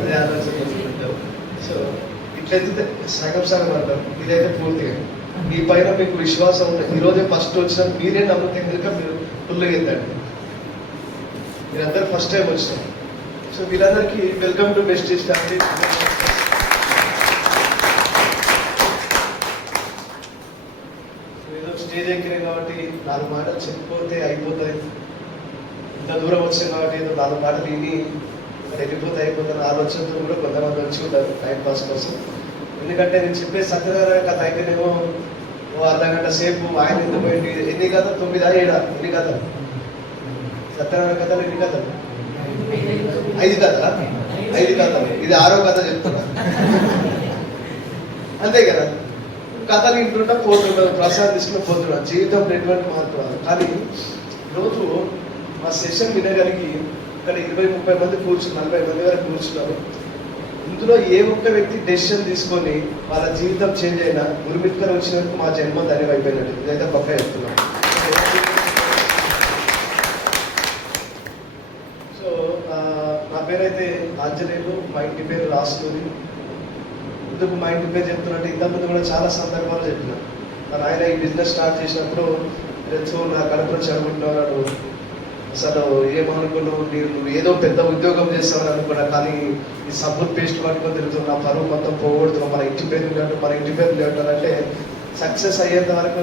అదే ఆలోచన చేసుకుంటాం. సో ఇట్లయితే సగం సగం అంటాం, ఇదైతే పూర్తిగా మీ పైన మీకు విశ్వాసం ఉంటుంది. ఈరోజే ఫస్ట్ వచ్చిన మీరే నమ్మితే కనుక మీరు ఫుల్గా అవుతాండి. మీరందరూ ఫస్ట్ టైం వచ్చినాం. సో వీళ్ళందరికీ వెల్కమ్ టు బెస్టీజ్ ఫ్యామిలీ. ఏదో స్టేజ్ ఎక్కినాయి కాబట్టి 4 మాటలు చెప్పిపోతే అయిపోతుంది. ఇంత దూరం వచ్చాం కాబట్టి ఏదో 4 మాటలు విని వెళ్ళిపోతే అయిపోతున్న ఆలోచనతో కూడా కొంతమంది వచ్చి ఉంటారు టైం పాస్ కోసం. ఎందుకంటే నేను చెప్పే సత్యనారాయణ కథ అయితేనేమో అర్ధగంట సేపు ఆయన ఎందుకు పోయింది. ఎన్ని కథలు 9 7 ఎన్ని కథలు సత్యనారాయణ కథలు? ఎన్ని కథలు? 5 కథలా? 5 కథలు. ఇది 6వ కథ చెప్తున్నా. అంతే కదా, కథలు ఇంటుంటా పోతుంటాం, ప్రసాద్ తీసుకుని పోతున్నాం. జీవితంలో ఎటువంటి మహత్వం. కానీ రోజు మా సెషన్ వినగలిగి ఇక్కడ 20-30 మంది కూర్చున్నారు, 40 మంది వరకు కూర్చున్నారు. ఇందులో ఏ ఒక్క వ్యక్తి డెసిషన్ తీసుకొని వాళ్ళ జీవితం చేంజ్ అయినా గురుమిత్కర్ వచ్చినందుకు మా జన్మ ధన్యమైపోయినట్టు. ఇదైతే పక్క చెప్తున్నాం. సో నా పేరైతే ఆంజనేయులు, మా ఇంటి పేరు రాస్తుంది. ఎందుకు మా ఇంటి పేరు చెప్తున్నట్టు ఇంతకుముందు కూడా చాలా సందర్భాలు చెప్పిన. మన ఆయన ఈ బిజినెస్ స్టార్ట్ చేసినప్పుడు నా కడుపులో చదువుకుంటున్నాడు, అసలు ఏమనుకున్నావు, నువ్వు ఏదో పెద్ద ఉద్యోగం చేస్తావని అనుకున్నా, కానీ ఈ సబ్బు పేస్ట్ పట్టుకొని తిరుగుతున్నావు, నా పరువు మొత్తం పోగొడుతున్నావు, మన ఇంటి పేరు లేదంటే సక్సెస్ అయ్యేంత వరకు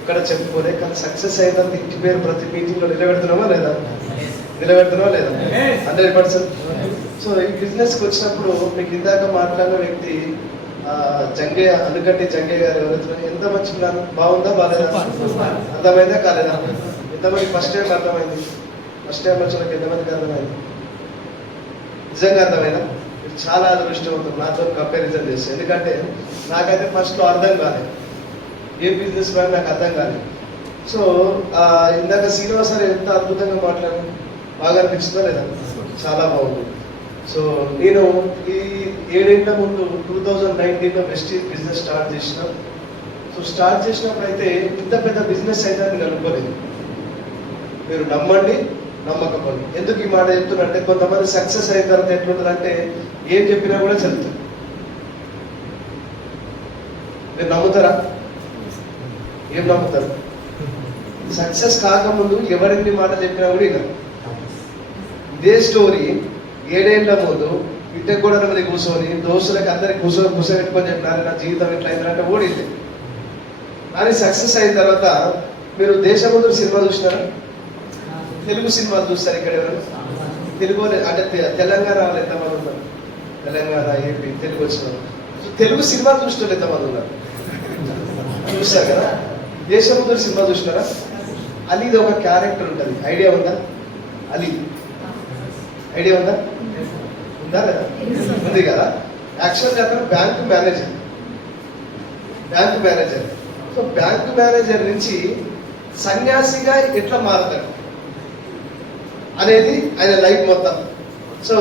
ఎక్కడ చెప్పుకోలే. కానీ సక్సెస్ అయ్యేంత ఇంటి పేరు ప్రతి మీటింగ్లో నిలబెడుతున్నావా లేదా? 100%. సో ఈ బిజినెస్కి వచ్చినప్పుడు మీకు ఇందాక మాట్లాడిన వ్యక్తి జంగయ్య, అనుకంటి జంగయ్య గారు ఎవరైతే, ఎంత మంచి ప్లాన్, బాగుందా బాగాలేదా? అర్థమైందా కాలేదా? ఎంతమంది ఫస్ట్ టైం అర్థమైంది? ఫస్ట్ టైం వచ్చినకి ఎంతమందికి అర్థమైంది? నిజంగా అర్థమైనా? చాలా అదృష్టవంతం నాతో కంపారిజన్ చేస్తే. ఎందుకంటే నాకైతే ఫస్ట్లో అర్థం కాలేదు, ఏ బిజినెస్ ప్లాన్ నాకు అర్థం కాలేదు. సో ఇందాక శ్రీనివాస్ సార్ ఎంత అద్భుతంగా మాట్లాడారు, బాగా అనిపిస్తుందా లేదా? చాలా బాగుంది. సో నేను ఈ 7 ఏళ్ల ముందు 2019లో వెస్టీజ్ బిజినెస్ స్టార్ట్ చేసిన. సో స్టార్ట్ చేసినప్పుడు అయితే ఇంత పెద్ద బిజినెస్ అయితే నేను అనుకోలేదు. మీరు నమ్మండి, నమ్మకపోండి. ఎందుకు ఈ మాట చెప్తున్నా అంటే, కొంతమంది సక్సెస్ అయిన తర్వాత ఎట్లుంటుందంటే ఏం చెప్పినా కూడా చెప్తారు. మీరు నమ్ముతారా? ఏం నమ్ముతారు? సక్సెస్ కాకముందు ఎవరెన్ని మాటలు చెప్పినా కూడా విన్నారు. ఇదే స్టోరీ 7 ఏళ్ల ముందు ఇంటికి కూడా మంది కూర్చొని దోస్తులకు అందరికి కూర్చోబెట్టుకొని చెప్పినారు, నా జీవితం ఎట్లా అయిందంటే ఓడింది. కానీ సక్సెస్ అయిన తర్వాత మీరు దేశముద్రు సినిమా చూసినారా? తెలుగు సినిమాలు చూస్తారు ఇక్కడ ఎవరు? తెలుగు అంటే తెలంగాణ వాళ్ళు ఎంతమంది ఉన్నారు? తెలంగాణ, ఏపీ, తెలుగు వచ్చిన తెలుగు సినిమా చూసిన ఎంతమంది ఉన్నారు? చూస్తారు కదా. దేశముద్రు సినిమా చూసినారా? అలీది ఒక క్యారెక్టర్ ఉంటుంది, ఐడియా ఉందా? అలీ ఐడియా ఉందా? ఉందా లేదా? ఉంది కదా. యాక్చువల్గా అతను bank manager. So bank manager నుంచి సన్యాసిగా ఎట్లా మారుతాడు అనేది ఆయన లైఫ్ మొత్తం. సో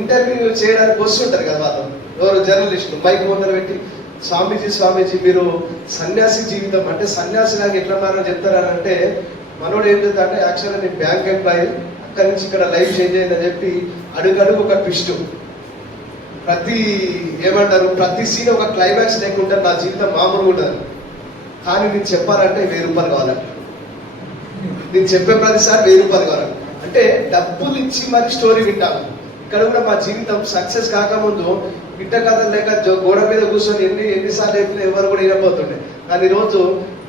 ఇంటర్వ్యూ చేయడానికి వస్తుంటారు కదా వాళ్ళు, ఎవరు జర్నలిస్టులు మైక్ ముందర పెట్టి, స్వామీజీ మీరు సన్యాసి జీవితం అంటే సన్యాసిలాగా ఎట్లా మారని చెప్తారని అంటే, మనోడు ఏం చెప్తా అంటే, యాక్చువల్గా నేను బ్యాంక్ ఎంప్లాయీ, అక్కడి నుంచి ఇక్కడ లైఫ్ చేంజ్ అయిందని చెప్పి అడుగడుగు ఒక ట్విస్ట్, ప్రతి సీన్ ఒక క్లైమాక్స్ లేకుండా నా జీవితం మామూలుగా ఉంటుంది. కానీ నేను చెప్పాలంటే 1000 రూపాయలు కావాలంట. నేను చెప్పే ప్రతిసారి 1000 రూపాయలు కావాలంట. అంటే డబ్బులు ఇచ్చి మరి స్టోరీ వింటాను. ఇక్కడ కూడా మా జీవితం సక్సెస్ కాకముందు బిడ్డ కథలు లేక గోడ మీద కూర్చొని ఎన్నిసార్లు చెప్పినా ఎవరు కూడా వినపోతుండే. కానీ ఈరోజు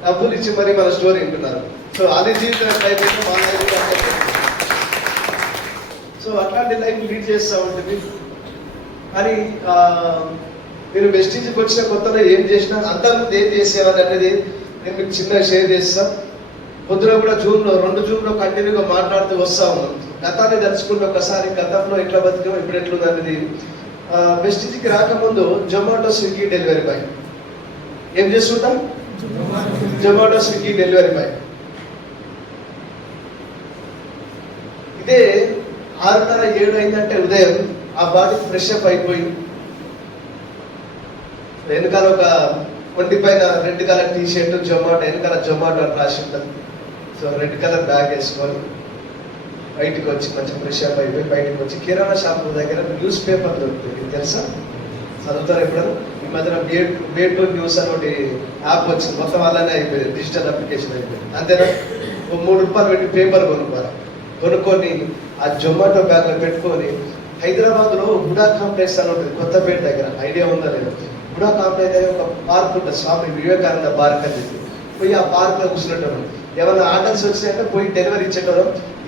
డబ్బులు ఇచ్చి మరి మన స్టోరీ వింటున్నారు. సో అది జీవితం అయిపోయింది మా లైఫ్. సో అట్లాంటి లైఫ్ లీడ్ చేస్తూ ఉంటుంది. కానీ నేను వెస్టీజ్కి వచ్చిన కొత్తలో ఏం చేసినా అంతకుముందు ఏం చేసేవాళ్ళు అనేది నేను మీకు చిన్నగా షేర్ చేస్తాను. పొద్దున కూడా 2 జూన్లో కంటిన్యూగా మాట్లాడుతూ వస్తూ ఉన్నాం. గతాన్ని తలుచుకుంటే ఒకసారి గతంలో ఎట్లా బతికాం, ఇప్పుడు ఎట్లుంది అనేది. వెస్టీజ్కి రాకముందు జొమాటో, స్విగ్గీ డెలివరీ బాయ్ ఏం చేస్తుంటాం? Zomato, Swiggy delivery boy. ఇదే 6:30 7 అయిందంటే ఉదయం ఆ బాడీ ఫ్రెష్ అప్ అయిపోయి వెనకాల ఒక ఒంటి పైన red colour T shirt Zomato, వెనకాల జొమాటో అని రాసి ఉంటుంది. సో రెడ్ కలర్ బ్యాగ్ వేసుకొని బయటకు వచ్చి మంచి ఫ్రెష్ అప్ అయిపోయి బయటకు వచ్చి కిరాణా షాప్ దగ్గర న్యూస్ పేపర్ దొరుకుతుంది తెలుసా? చదువుతారు ఎప్పుడైనా? ఈ మధ్యన బేట్ న్యూస్ అని ఒకటి యాప్ వచ్చింది, మొత్తం అలానే అయిపోయింది, డిజిటల్ అప్లికేషన్ అయిపోయింది. అంతేనా? ₹3 పెట్టి పేపర్ కొనుక్కొని ఆ జొమాటో బ్యాగ్లో పెట్టుకొని హైదరాబాద్లో హుడా కాంప్లెక్స్ అని ఉంటుంది కొత్తపేట దగ్గర, ఐడియా ఉందా లేదు? హుడా కాంప్లెక్స్ దగ్గర ఒక పార్క్ ఉంటుంది, స్వామి వివేకానంద పార్క్ అని చెప్పి పోయి ఆ పార్క్లో కూర్చునేటోడు. ఏమైనా ఆర్డర్స్ వచ్చినాయంటే పోయి డెలివరీ ఇచ్చేటోడు.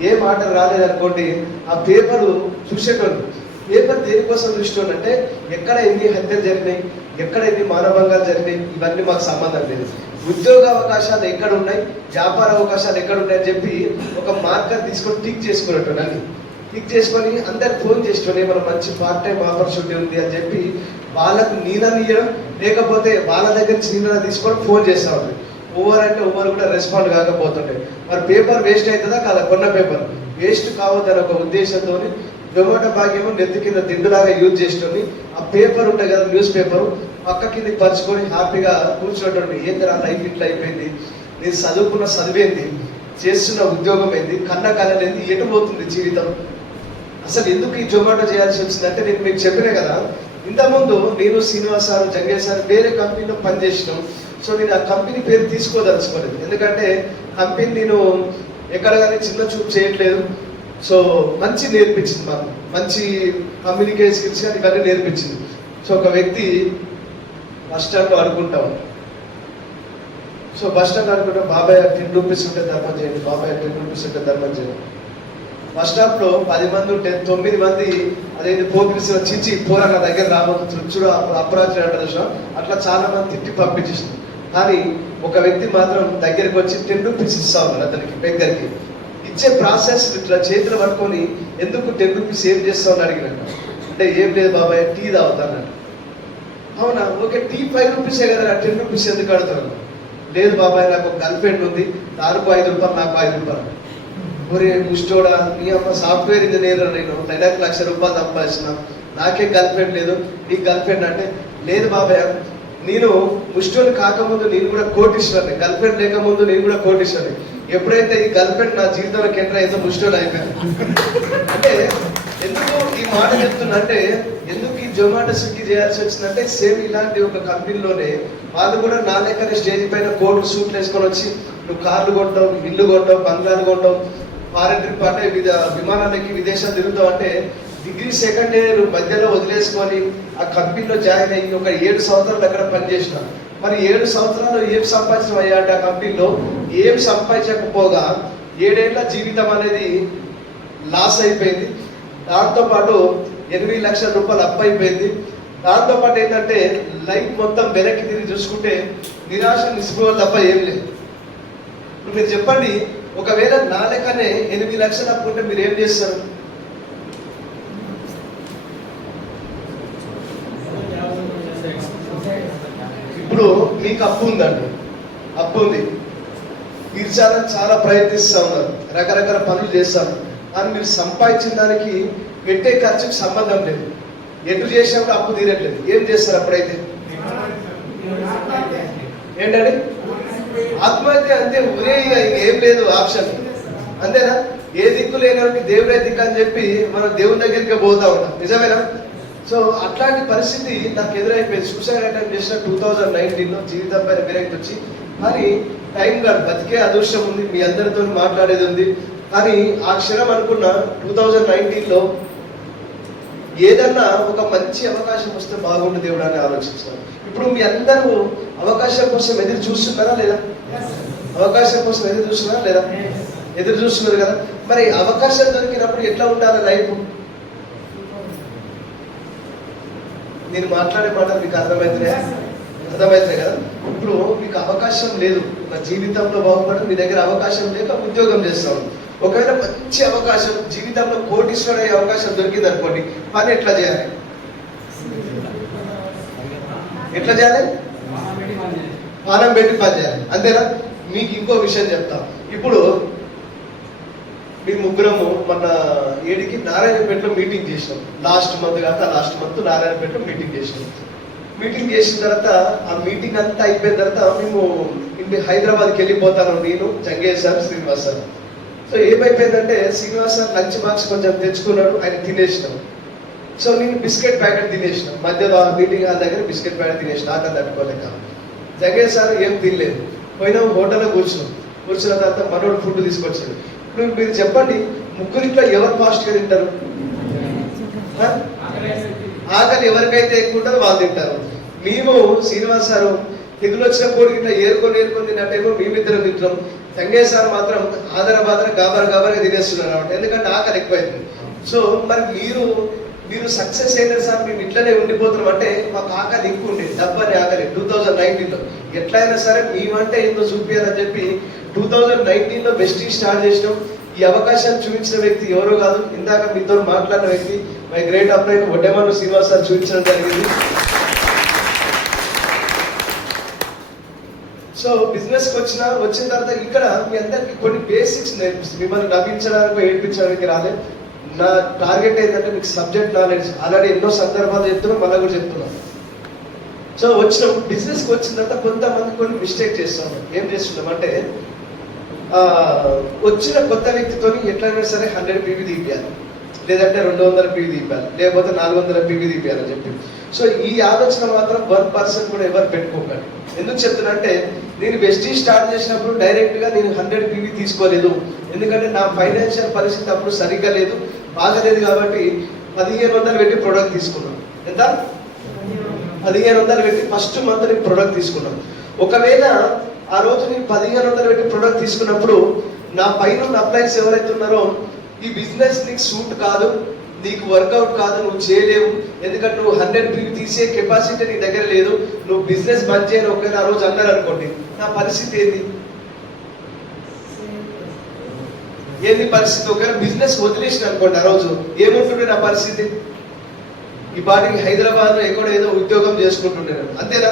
ఏం ఆర్డర్ రాలేదనుకోండి ఆ పేపరు చూసేటోడు. పేపర్ దేనికోసం చూసేటోడు అంటే ఎక్కడ ఎన్ని హత్యలు జరిగినాయి, ఎక్కడ ఎన్ని మానభంగాలు జరిగినాయి, ఇవన్నీ మాకు సంబంధం లేదు. ఉద్యోగ అవకాశాలు ఎక్కడ ఉన్నాయి, వ్యాపార అవకాశాలు ఎక్కడ ఉన్నాయని చెప్పి ఒక మార్కర్ తీసుకొని టిక్ చేసుకునేటోడు. అన్ని టిక్ చేసుకొని అందరికి ఫోన్ చేసేటోడు, ఏమైనా మంచి పార్ట్ టైం ఆపర్చునిటీ ఉంది అని చెప్పి వాళ్ళకు నీళ్ళని ఇవ్వడం, లేకపోతే వాళ్ళ దగ్గర నుంచి నీళ్ళని తీసుకొని ఫోన్ చేస్తూ ఉంటుంది. ఓవర్ అంటే ఓవర్ కూడా రెస్పాండ్ కాకపోతుండే మరి పేపర్ వేస్ట్ అవుతుందా కదా? కొన్న పేపర్ వేస్ట్ కావద్దని ఒక ఉద్దేశంతో జొమాటో భాగ్యము నెత్తి కింద దిండులాగా యూజ్ చేసుకొని ఆ పేపర్ ఉంటాయి కదా, న్యూస్ పేపర్ పక్క కిందకి పరుచుకొని హ్యాపీగా కూర్చున్నటువంటి ఏంటరా లైఫ్ ఇట్లా అయిపోయింది, నేను చదువుకున్న చదివేంది, చేస్తున్న ఉద్యోగం ఏంది, కన్న కళలేంది, ఎటు పోతుంది జీవితం, అసలు ఎందుకు ఈ జొమాటో చేయాల్సి వచ్చిందంటే నేను మీకు చెప్పినా కదా ఇంతకుముందు నేను శ్రీనివాస్ సార్ జంగే సార్ వేరే కంపెనీలో పనిచేసినాం. సో నేను ఆ కంపెనీ పేరు తీసుకోదలుచుకోలేదు, ఎందుకంటే కంపెనీ నేను ఎక్కడ కానీ చిన్న చూపు చేయట్లేదు. సో మంచి నేర్పించింది, మాకు మంచి కమ్యూనికేషన్ స్కిల్స్ కానీ ఇవన్నీ నేర్పించింది. సో ఒక వ్యక్తి బస్ స్టాండ్లో అనుకుంటాం, సో బస్ స్టాండ్ అనుకుంటాం బాబాయ్ ₹10 ఉంటే ధర్మం చేయండి, బాబాయ్ ₹10 ఉంటే ధర్మం చేయండి. బస్ స్టాప్లో 10 మంది ఉంటే 9 మంది అదేంటి పోగిరిసిన చిచ్చి పోరా నా దగ్గర రాబోతు చూడు అపరాధులు అంటారు, అట్లా చాలా మంది తిట్టి పంపించేసింది. కానీ ఒక వ్యక్తి మాత్రం దగ్గరికి వచ్చి ₹10 ఇస్తా ఉన్నాడు. అతనికి దగ్గరికి ఇచ్చే ప్రాసెస్ ఇట్లా చేతులు పట్టుకొని ఎందుకు ₹10 సేవ్ చేస్తా అని అడిగినట్టు. అంటే ఏం లేదు బాబాయ్ టీ తాగుతాను. అవునా, ఓకే టీ ₹5 కదా, ₹10 ఎందుకు అడుగుతాను? లేదు బాబాయ్ నాకు గర్ల్ ఫ్రెండ్ ఉంది, దానికి ₹5 నాకు ₹5. ఒరే ముష్టోడా, నీ అమ్మ సాఫ్ట్వేర్ ఇంజనీర్, నేను నెలకు ₹1,00,000 సంపాదించిన, నాకే గర్ల్ ఫ్రెండ్ లేదు, నీకు గర్ల్ ఫ్రెండ్ అంటే లేదు బాబాయ్ నేను ముష్టోని కాకముందు నేను కూడా కోటీశ్వరుని, గర్ల్ ఫ్రెండ్ లేకముందు నేను కూడా కోటీశ్వరుని, ఎప్పుడైతే ఈ గర్ల్ ఫ్రెండ్ నా జీవితంలోకి ఎంటర్ అయితే ముష్టోని అయిపోయాను. అంటే ఎందుకు ఈ మాట చెప్తున్నా అంటే ఎందుకు ఈ జొమాటో స్విగ్గీ చేయాల్సి వచ్చిందంటే సేమ్ ఇలాంటి ఒక కంపెనీలోనే వాళ్ళు కూడా నా లెక్కనే స్టేజ్ పైన కోట్లు సూట్లు వేసుకొని వచ్చి నువ్వు కార్లు కొంటావు, ఇల్లు కొంటావు, బంగ్లాలు కొంటావు, ఫారెన్ ట్రిప్ అంటే విమానాలకి విదేశాలు తిరుగుతావు అంటే డిగ్రీ సెకండ్ ఇయర్ మధ్యలో వదిలేసుకొని ఆ కంపెనీలో జాయిన్ అయ్యి ఒక 7 సంవత్సరాలు అక్కడ పనిచేసిన. మరి 7 సంవత్సరాలు ఏం సంపాదించడం అయ్యా అంటే ఆ కంపెనీలో ఏం సంపాదించకపోగా 7 ఏళ్ల జీవితం అనేది లాస్ అయిపోయింది. దాంతోపాటు ₹8 లక్షల అప్పు అయిపోయింది. దాంతోపాటు ఏంటంటే లైఫ్ మొత్తం వెనక్కి తిరిగి చూసుకుంటే నిరాశ నిస్పృహలు తప్ప ఏం లేదు. ఇప్పుడు మీరు చెప్పండి, ఒకవేళ నా లెక్కనే 8 లక్షలు అప్పు ఉంటే మీరు ఏం చేస్తారు? ఇప్పుడు మీకు అప్పు ఉందండి, అప్పు ఉంది, తీర్చాలని చాలా ప్రయత్నిస్తూ ఉన్నారు, రకరకాల పనులు చేస్తారు, కానీ మీరు సంపాదించిన దానికి పెట్టే ఖర్చుకు సంబంధం లేదు. ఎటు చేసినప్పుడు అప్పు తీరట్లేదు, ఏం చేస్తారు అప్పుడైతే? ఏంటండి? ఆత్మహత్య. అంతే, ఉరే ఏం లేదు ఆప్షన్, అంతేనా? ఏ దిక్కు లేని దేవుడే దిక్కు అని చెప్పి మనం దేవుని దగ్గరికి పోతా ఉంటాం, నిజమేనా? సో అట్లాంటి పరిస్థితి నాకు ఎదురైపోయింది. సూసైడ్ అటెంప్ట్ చేసిన 2019లో జీవితం పైన విరక్తి వచ్చి, కానీ టైం కాదు, బతికే అదృష్టం ఉంది, మీ అందరితో మాట్లాడేది ఉంది. కానీ ఆ క్షణం అనుకున్న 2019లో ఏదన్నా ఒక మంచి అవకాశం వస్తే బాగుండు దేవుడు అని ఆలోచించాను. ఇప్పుడు మీ అందరూ అవకాశం కోసం ఎదురు చూస్తున్నారా లేదా? అవకాశం కోసం ఎదురు చూస్తున్నారా లేదా? ఎదురు చూస్తున్నారు కదా. మరి అవకాశం దొరికినప్పుడు ఎట్లా ఉండాలి లైఫ్? నేను మాట్లాడే మాటలు మీకు అర్థమవుతున్నాయి కదా. ఇప్పుడు మీకు అవకాశం లేదు, నా జీవితంలో బాగుపడదు, మీ దగ్గర అవకాశం లేక ఉద్యోగం చేస్తాను. ఒకవేళ మంచి అవకాశం, జీవితంలో కోటీశ్వరుడు అయ్యే అవకాశం దొరికింది అనుకోండి, పని ఎట్లా చేయాలి? ఎట్లా చేయాలి? పానం పెట్టి పని చేయాలి, అంతేనా? మీకు ఇంకో విషయం చెప్తా. ఇప్పుడు మీ ముగ్గురము మన ఏడికి నారాయణపేటలో మీటింగ్ చేసినాం. లాస్ట్ మంత్ నారాయణపేటలో మీటింగ్ చేసినాం. మీటింగ్ చేసిన తర్వాత ఆ మీటింగ్ అంతా అయిపోయిన తర్వాత మేము హైదరాబాద్కి వెళ్ళిపోతాను, నేను, జంగే సార్, శ్రీనివాస్ సార్. సో ఏమైపోయిందంటే శ్రీనివాస్ సార్ లంచ్ బాక్స్ కొంచెం తెచ్చుకున్నాడు, ఆయన తినేసినాం. సో నేను బిస్కెట్ ప్యాకెట్ తినేసిన, మధ్యలో మీటింగ్ హాల్ దగ్గర బిస్కెట్ ప్యాకెట్ తినేసిన, ఆకలి తట్టుకోలేక. జగన్ సార్ ఏం తినలేదు, పోయినా హోటల్లో కూర్చున్న తర్వాత మనోడు ఫుడ్ తీసుకొచ్చాడు. ఇప్పుడు మీరు చెప్పండి, ముగ్గురిట్లో ఎవరు ఫాస్ట్గా తింటారు? ఆకలి ఎవరికైతే ఎక్కువ ఉంటుందో వాళ్ళు తింటారు. మేము శ్రీనివాస్ సారు తెగులు వచ్చినప్పుడు ఇట్లా ఏరుకొని తిన్నట్టేమో మేమిద్దరం తింటాం. సంగే సార్ మాత్రం ఆదర గాబరగా తినేస్తున్నారు అనమాట, ఎందుకంటే ఆకలి ఎక్కువైంది. సో మరి మీరు సక్సెస్ అయినారు సార్, మేము ఇట్లనే ఉండిపోతున్నాం అంటే మాకు ఆకలి ఎక్కువ ఉండేది, డబ్బని ఆకలి. 2019లో ఎట్లయినా సరే మేమంటే ఏందో చూపించాలని చెప్పి 2019లో బెస్టీ స్టార్ట్ చేసినాం. ఈ అవకాశాన్ని చూపించిన వ్యక్తి ఎవరో కాదు, ఇందాక మీతో మాట్లాడిన వ్యక్తి మై గ్రేట్ అప్లైన్ వడ్డేమను శ్రీనివాస్ సార్ చూపించడం జరిగింది. సో బిజినెస్కి వచ్చిన తర్వాత ఇక్కడ మీ అందరికి కొన్ని బేసిక్స్ నేర్పిస్తుంది. మిమ్మల్ని నవ్వించడానికి ఏడ్పించడానికి రాలే. నా టార్గెట్ ఏంటంటే మీకు సబ్జెక్ట్ నాలెడ్జ్. ఆల్రెడీ ఎన్నో సందర్భాలు చెప్తున్నాం, మళ్ళీ కూడా చెప్తున్నాం. సో బిజినెస్కి వచ్చిన తర్వాత కొంతమంది కొన్ని మిస్టేక్ చేస్తున్నాం. ఏం చేస్తున్నాం అంటే వచ్చిన కొత్త వ్యక్తితో ఎట్లయినా సరే 100 PV తీపియాలి, లేదంటే 200 PV తీపియాలి, లేకపోతే 400 PV తీపియాలని చెప్పి. సో ఈ ఆలోచన మాత్రం 1% కూడా ఎవరు పెట్టుకోకండి. ఎందుకు చెప్తున్నా అంటే నేను బెస్టీ స్టార్ట్ చేసినప్పుడు డైరెక్ట్గా నేను 100 PV తీసుకోలేదు, ఎందుకంటే నా ఫైనాన్షియల్ పరిస్థితి అప్పుడు సరిగ్గా లేదు, బాగలేదు. కాబట్టి 1500 పెట్టి ప్రోడక్ట్ తీసుకున్నాను. ఎంత? 1500 పెట్టి ఫస్ట్ మంత్ నేను ప్రోడక్ట్ తీసుకున్నాను. ఒకవేళ ఆ రోజు నేను 1500 పెట్టి ప్రోడక్ట్ తీసుకున్నప్పుడు నా పైన ఉన్న అప్లైన్స్ ఎవరైతే ఉన్నారో ఈ బిజినెస్ నీకు సూట్ కాదు, నీకు వర్కౌట్ కాదు, నువ్వు చేయలేవు, ఎందుకంటే నువ్వు 100 PV తీసే కెపాసిటీ నీ దగ్గర లేదు, నువ్వు బిజినెస్ బంద్ చేయని ఒకవేళ ఆ రోజు అన్నారు అనుకోండి, నా పరిస్థితి ఏంది పరిస్థితి? ఒకవేళ బిజినెస్ వదిలేసిన అనుకోండి, ఆ రోజు ఏముంటుండే నా పరిస్థితి? ఈ పాటికి హైదరాబాద్లో ఎక్కడో ఏదో ఉద్యోగం చేసుకుంటుండే, అంతేనా?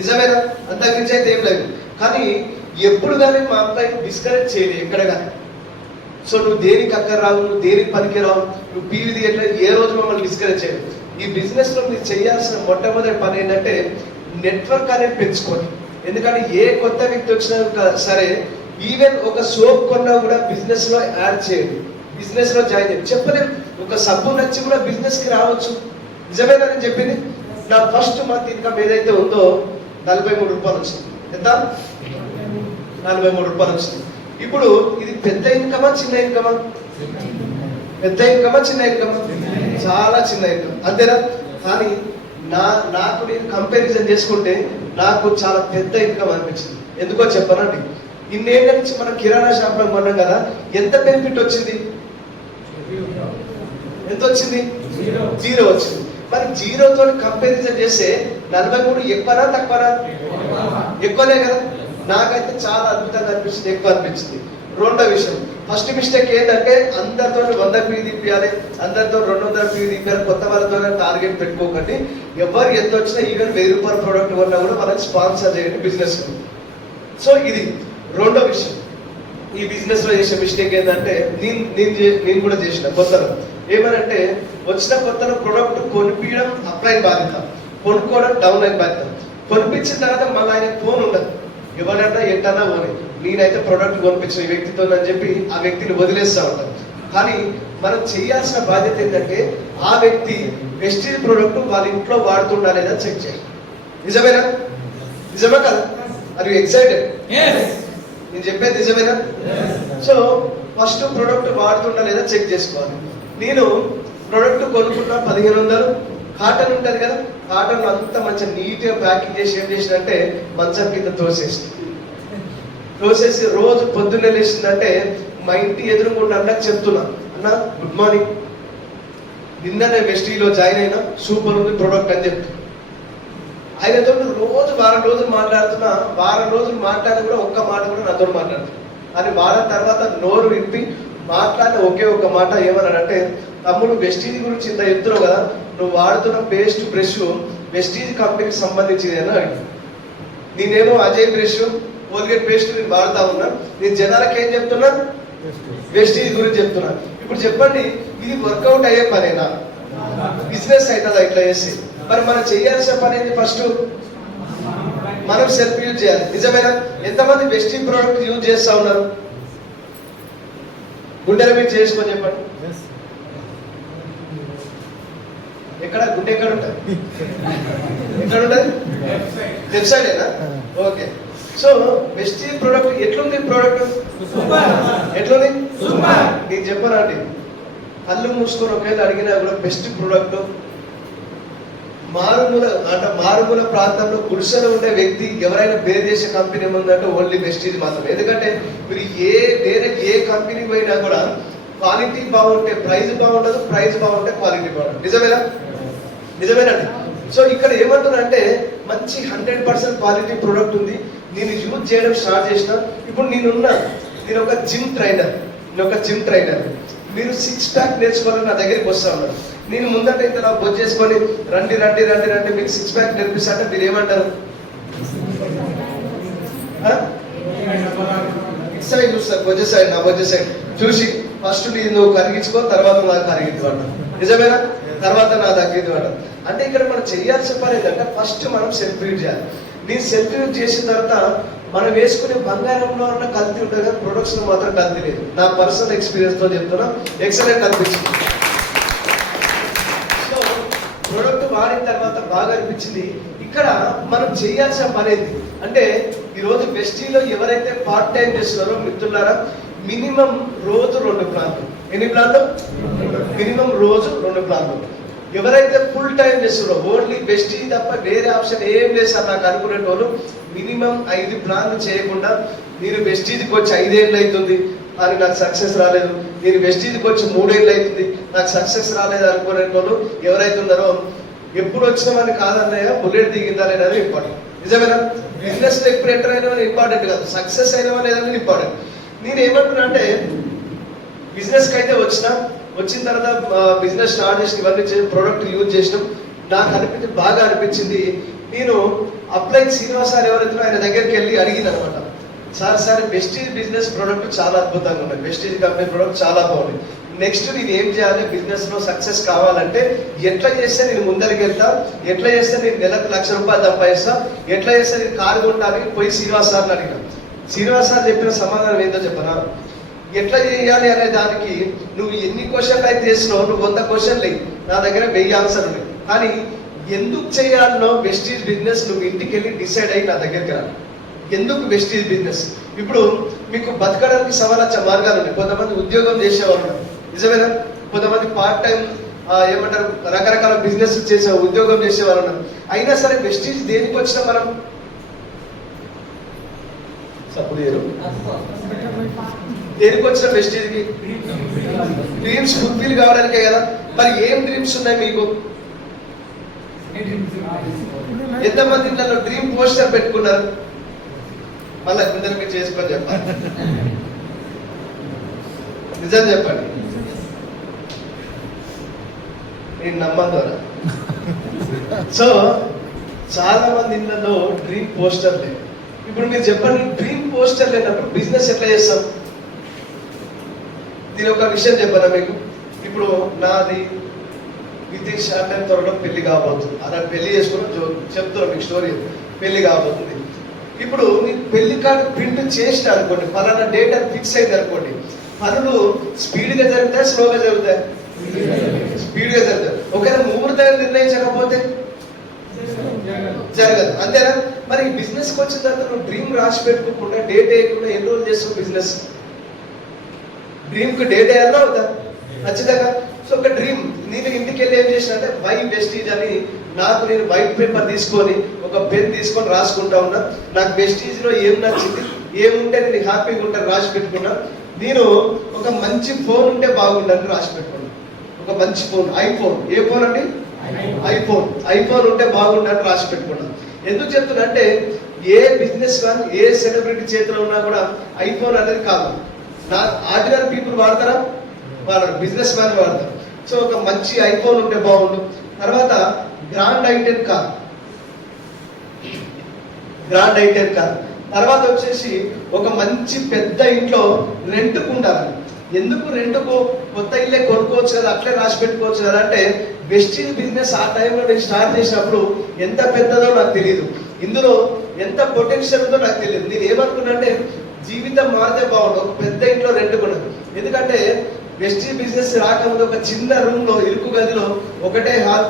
నిజమేనా? అంతకుమించి అయితే ఏం లేదు. కానీ ఎప్పుడు కానీ మా అబ్బాయి డిస్కరేజ్ చేయలేదు ఎక్కడ కానీ. సో నువ్వు దేనికి అక్కడ రావు, నువ్వు దేనికి పనికి రావు, నువ్వు పీవీది ఎట్లా, ఏ రోజు మమ్మల్ని డిస్కరేజ్ చేయదు. ఈ బిజినెస్లో మీరు చేయాల్సిన మొట్టమొదటి పని ఏంటంటే నెట్వర్క్ అనేది పెంచుకోండి. ఎందుకంటే ఏ కొత్త వ్యక్తి వచ్చినా సరే, ఈవెన్ ఒక సోప్ కొన్నా కూడా బిజినెస్లో యాడ్ చేయండి, బిజినెస్లో జాయిన్ చేయండి. చెప్పలేము, ఒక సబ్బు నచ్చి కూడా బిజినెస్కి రావచ్చు. నిజమేనా నేను చెప్పింది? నా ఫస్ట్ మంత్ ఇన్కమ్ ఏదైతే ఉందో 43 రూపాయలు వచ్చింది. ఎంత? 43 రూపాయలు వచ్చింది. ఇప్పుడు ఇది పెద్ద ఇన్కమా చిన్న ఇన్కమా? పెద్ద ఇన్కమా చిన్న ఇన్కమా? చాలా చిన్న ఇన్కమ్, అంతేనా? కానీ నాకు నేను కంపారిజన్ చేసుకుంటే నాకు చాలా పెద్ద ఇన్కమ్ అనిపించింది. ఎందుకో చెప్పనండి, ఇన్నేళ్ళ నుంచి మనం కిరాణా షాప్లో కొన్నాం కదా, ఎంత బెనిఫిట్ వచ్చింది? ఎంత వచ్చింది? 0 వచ్చింది. మరి 0తో కంపారిజన్ చేస్తే 43 ఎక్కువనా తక్కువనా? ఎక్కువనే కదా. నాకైతే చాలా అద్భుతంగా అనిపించింది, ఎక్కువ అనిపించింది. రెండో విషయం, ఫస్ట్ మిస్టేక్ ఏంటంటే అందరితో 100 PV తీపియాలి, అందరితో 200 PV తీపియాలి, కొత్త వాళ్ళతో టార్గెట్ పెట్టుకోకండి. ఎవరు ఎంత వచ్చినా ఈవెన్ 1000 రూపాయల ప్రోడక్ట్ కొన్నా కూడా మనకి స్పాన్సర్ చేయండి బిజినెస్. సో ఇది రెండో విషయం. ఈ బిజినెస్ లో చేసే మిస్టేక్ ఏంటంటే నేను కూడా చేసిన కొత్తలో ఏమనంటే, వచ్చిన కొత్తలో ప్రొడక్ట్ కొనిపించడం అప్లైన్ బాధ్యత, కొనుక్కోవడం డౌన్ లైన్ బాధ్యత. కొనిపించిన తర్వాత మళ్ళీ ఆయన ఫోన్ ఉండదు, ఎవరన్నా ఎట్టన్నా పోనీ, నేనైతే ప్రొడక్ట్ కొనిపించిన ఈ వ్యక్తితో అని చెప్పి ఆ వ్యక్తిని వదిలేస్తూ ఉంటాను. కానీ మనం చేయాల్సిన బాధ్యత ఏంటంటే ఆ వ్యక్తి వెస్టీజ్ ప్రోడక్ట్ వాళ్ళ ఇంట్లో వాడుతుండా లేదా చెక్ చేయాలి. నిజమేనా? నిజమే కదా? Are you excited? నేను చెప్పేది నిజమేనా? సో ఫస్ట్ ప్రోడక్ట్ వాడుతుండా లేదా చెక్ చేసుకోవాలి. నేను ప్రోడక్ట్ కొనుక్కున్నా 1500, కాటన్ ఉంటుంది కదా, కాటన్ అంతా మంచిగా నీట్గా ప్యాకింగ్ చేసి ఏం చేసిందంటే మంచం కింద తోసేసి రోజు పొద్దున్నే లేచిందంటే మా ఇంటి ఎదురుగుండా అన్నకు చెప్తున్నా, అన్న గుడ్ మార్నింగ్, నిన్ననే వెస్టీలో జాయిన్ అయినా, సూపర్ ఉంది ప్రోడక్ట్ అని చెప్తున్నా. ఆయనతో రోజు వారం రోజులు మాట్లాడుతున్నా, వారం రోజులు మాట్లాడి కూడా ఒక్క మాట కూడా నాతో మాట్లాడుతున్నా. అని వారం తర్వాత నోరు విప్పి మాట్లాడిన ఒకే ఒక మాట ఏమన్నాడంటే, తమ్ముడు వెస్టీజ్ గురించి ఇంత చెప్తున్నావు కదా, నువ్వు వాడుతున్న పేస్ట్ బ్రష్ వెస్టీజ్ కంపెనీకి సంబంధించింది అని అడిగి. నేనేమో అజయ్ బ్రష్, కోల్గేట్ పేస్ట్ నేను వాడుతా ఉన్నా, నేను జనాలకి ఏం చెప్తున్నా? వెస్టీజ్ గురించి చెప్తున్నా. ఇప్పుడు చెప్పండి, ఇది వర్కౌట్ అయ్యే పనేనా? బిజినెస్ అవుతుందా ఇట్లా చేసి? మరి మనం చేయాల్సిన పని ఏంటి? ఫస్ట్ మనం సెల్ఫ్ యూజ్ చేయాలి. నిజమేనా? ఎంతమంది వెస్టీజ్ ప్రోడక్ట్ యూజ్ చేస్తా ఉన్నారు? గుండెల మీద చేసుకొని చెప్పండి. ఎక్కడ గుండె ఎక్కడ ఉంటుంది? ఎక్కడ ఉంటుంది? లెఫ్ట్ సైడేనా? ఓకే. సో వెస్టీజ్ ప్రోడక్ట్ ఎట్లుంది? ప్రోడక్ట్ ఎట్లుంది? నేను చెప్పానండి, కళ్ళు మూసుకొని ఒకవేళ అడిగినా కూడా బెస్ట్ ప్రోడక్ట్ మారుమూల ప్రాంతంలో గుడిసెలో ఉండే వ్యక్తి ఎవరైనా బేర్ చేసే కంపెనీ ఉందంటే ఓన్లీ వెస్టీజ్ మాత్రమే. ఎందుకంటే మీరు ఏ కంపెనీ పోయినా కూడా క్వాలిటీ బాగుంటే ప్రైస్ బాగుండదు, ప్రైస్ బాగుంటే క్వాలిటీ బాగుంటుంది. నిజమేనండి. సో ఇక్కడ ఏమంటున్నా అంటే మంచి 100% క్వాలిటీ ప్రోడక్ట్ ఉంది. నేను యూజ్ చేయడం స్టార్ట్ చేసిన. ఇప్పుడు నేను ఒక జిమ్ ట్రైనర్. మీరు 6 ప్యాక్ నేర్చుకోవాలని నా దగ్గరికి వస్తా ఉన్నారు. నేను ముందట ఇంత నా బొజ్జు చేసుకొని రండి మీకు 6 ప్యాక్ నేర్పిస్తా అంటే మీరు ఏమంటారు? సైడ్ చూస్తారు, బొజ్జు సైడ్ చూసి ఫస్ట్ నువ్వు కరిగించుకో, తర్వాత నాకు కరిగిద్దు అంటారు. నిజమేనా? తర్వాత నా తగ్గిద్దు అంటారు. అంటే ఇక్కడ మనం చేయాల్సిన పని ఏంటంటే ఫస్ట్ మనం సెల్ఫ్ యూజ్ చేయాలి. నేను సెల్ఫ్ యూజ్ చేసిన తర్వాత మనం వేసుకునే బంగారంలో ఉన్న కల్తీ ఉంటుంది కానీ ప్రొడక్ట్స్ లో మాత్రం కల్తీ లేదు. నా పర్సనల్ ఎక్స్పీరియన్స్ తో చెప్తున్నా, ఎక్సలెంట్ అనిపించింది. సో ప్రొడక్ట్ వాడిన తర్వాత బాగా అనిపించింది. ఇక్కడ మనం చేయాల్సిన పని ఏంటి అంటే ఈరోజు వెస్టీలో ఎవరైతే పార్ట్ టైం చేస్తున్నారో మిత్రులారా, మినిమం రోజు 2 ప్లాన్లు. ఎన్ని ప్లాన్లు? మినిమం రోజు 2 ప్లాన్లు. ఎవరైతే ఫుల్ టైం చేస్తున్నారో ఓన్లీ వెస్టీ తప్ప వేరే ఆప్షన్ ఏం లేదు సార్ నాకు అనుకునేటోళ్ళు మినిమం 5 ప్లాన్లు చేయకుండా నేను వెస్టీజ్కి వచ్చి 5 ఏళ్ళు అవుతుంది అని నాకు సక్సెస్ రాలేదు, నేను వెస్టీజ్కి వచ్చి 3 ఏళ్ళు అవుతుంది నాకు సక్సెస్ రాలేదు అనుకునేటోళ్ళు ఎవరైతే ఉన్నారో ఎప్పుడు వచ్చినామని కాదన్నయ్య బుల్లెట్ దిగిందా లేదని ఇంపార్టెంట్. నిజమేనా? బిజినెస్ లో ఎప్పుడు ఎంటర్ అయినా ఇంపార్టెంట్ కాదు, సక్సెస్ అయినా లేదని ఇంపార్టెంట్. నేను ఏమంటున్నా అంటే బిజినెస్కి అయితే వచ్చిన తర్వాత బిజినెస్ స్టార్ట్ చేసి ఇవన్నీ చేసి ప్రోడక్ట్ యూజ్ చేసినాం. నాకు బాగా అనిపించింది. నేను అప్లై శ్రీనివాస్ సార్ ఎవరైతే ఆయన దగ్గరికి వెళ్ళి అడిగిన అనమాట, సార్ వెస్టీజ్ బిజినెస్ ప్రోడక్ట్ చాలా అద్భుతంగా ఉన్నాయి, వెస్టీజ్ కంపెనీ ప్రోడక్ట్ చాలా బాగుంది. నెక్స్ట్ నేను ఏం చేయాలి బిజినెస్ లో సక్సెస్ కావాలంటే ఎట్లా చేస్తే నేను ముందరికి వెళ్తా, ఎట్లా చేస్తే నేను నెలకు ₹1,00,000 సంపాదిస్తా, ఎట్లా చేస్తే నేను కారు కొనడానికి పోయి శ్రీనివాస్ సార్ని అడిగిన. శ్రీనివాస్ సార్ చెప్పిన సమాధానం ఏంటో చెప్పనా, ఎట్లా చేయాలి అనే దానికి నువ్వు ఎన్ని క్వశ్చన్లు అయితే చేసినావు, నువ్వు 100 క్వశ్చన్లు లేవు, నా దగ్గర 1000 ఆన్సర్ ఉన్నాయి. కానీ ఎందుకు చేయాలనో వెస్టీజ్ బిజినెస్ నువ్వు ఇంటికి వెళ్ళి డిసైడ్ అయ్యి నా దగ్గరికి రా. ఎందుకు వెస్టీజ్ బిజినెస్? ఇప్పుడు మీకు బతకడానికి సవాలచ్చ మార్గాలు ఉన్నాయి. కొంతమంది ఉద్యోగం చేసేవాళ్ళు, నిజమేనా? కొంతమంది పార్ట్ టైం ఏమంటారు రకరకాల బిజినెస్ చేసే ఉద్యోగం చేసేవాళ్ళు ఉన్నారు. అయినా సరే వెస్టీజ్ దేనికి వచ్చినా మనం సపోర్ట్ చేయరు. దేనికి వచ్చిన వెస్టీజ్కి డ్రీమ్స్ ఫుల్ఫిల్ కావడానికే కదా. మరి ఏం డ్రీమ్స్ ఉన్నాయి మీకు? ఎంతమంది ఇళ్ళలో డ్రీమ్ పోస్టర్ పెట్టుకున్నారు? మళ్ళీ అందరు మీరు చేసుకొని చెప్పాలి, నిజం చెప్పండి, నేను నమ్మద్దు. సో చాలా మంది ఇళ్ళలో డ్రీమ్ పోస్టర్ లేదు. ఇప్పుడు మీరు చెప్పండి, డ్రీమ్ పోస్టర్ లేనప్పుడు బిజినెస్ ఎట్లా చేస్తాం? దీని ఒక విషయం చెప్పారా మీకు? ఇప్పుడు నాది విత్ షార్ట్ టైం త్వరలో పెళ్లి కాబోతుంది. అలా పెళ్లి చేసుకుని చెప్తున్నా మీకు స్టోరీ. పెళ్లి కాబోతుంది. ఇప్పుడు మీకు పెళ్లి కార్డు ప్రింట్ చేసిన అనుకోండి, ఫలానా డేట్ అని ఫిక్స్ అయింది అనుకోండి, పనులు స్పీడ్గా జరుగుతాయి, స్లోగా జరుగుతాయి? స్పీడ్గా జరుగుతాయి. ఒకవేళ ముహూర్తం నిర్ణయించకపోతే జరగదు, అంతేనా? మరి బిజినెస్కి వచ్చిన తర్వాత నువ్వు డ్రీమ్ రాసి పెట్టుకోకుండా డేట్ వేయకుండా ఎన్ని రోజులు చేస్తావు బిజినెస్? డ్రీమ్కి డేట్ వేయాలా అవుతా ఖచ్చితంగా. సో ఒక డ్రీమ్ నేను ఇంటికి వెళ్ళి ఏం చేసిన అంటే వై వెస్టీజ్ అని నేను వైట్ పేపర్ తీసుకొని ఒక పెన్ తీసుకొని రాసుకుంటా ఉన్నా. నాకు వెస్టీజ్లో ఏం నచ్చింది, ఏముంటే నేను హ్యాపీగా ఉంటాను రాసి పెట్టుకున్నా. నేను ఒక మంచి ఫోన్ ఉంటే బాగుండని రాసి పెట్టుకున్నా. ఒక మంచి ఫోన్, ఐఫోన్. ఏ ఫోన్ అండి? ఐఫోన్ ఉంటే బాగుండని రాసి పెట్టుకున్నా. ఎందుకు చెప్తున్నా అంటే ఏ బిజినెస్ మ్యాన్ ఏ సెలబ్రిటీ చేతిలో ఉన్నా కూడా ఐఫోన్ అనేది కాదు. ఆర్డినరీ పీపుల్ వాడతారా? వాడరు, బిజినెస్ మ్యాన్ వాడతారు. సో ఒక మంచి ఐఫోన్ ఉంటే బాగుండు. తర్వాత గ్రాండ్ ఐటెన్ కార్. తర్వాత వచ్చేసి ఒక మంచి పెద్ద ఇంట్లో రెంట్కు ఉండాలి. ఎందుకు రెంట్కు? కొత్త ఇల్లే కొనుక్కోవచ్చు కదా, అట్లే రాసి పెట్టుకోవచ్చు కదా. అంటే వెస్టీజ్ బిజినెస్ ఆ టైంలో నేను స్టార్ట్ చేసినప్పుడు ఎంత పెద్దదో నాకు తెలియదు, ఇందులో ఎంత పొటెన్షియల్ ఉందో నాకు తెలియదు. నేను ఏమనుకున్నా అంటే జీవితం మారితే బాగుండు, ఒక పెద్ద ఇంట్లో రెంట్కున్నాను. ఎందుకంటే వెస్టీ బిజినెస్ రాకముందు ఒక చిన్న రూమ్ లో ఇరుకు గదిలో ఒకటే హాల్,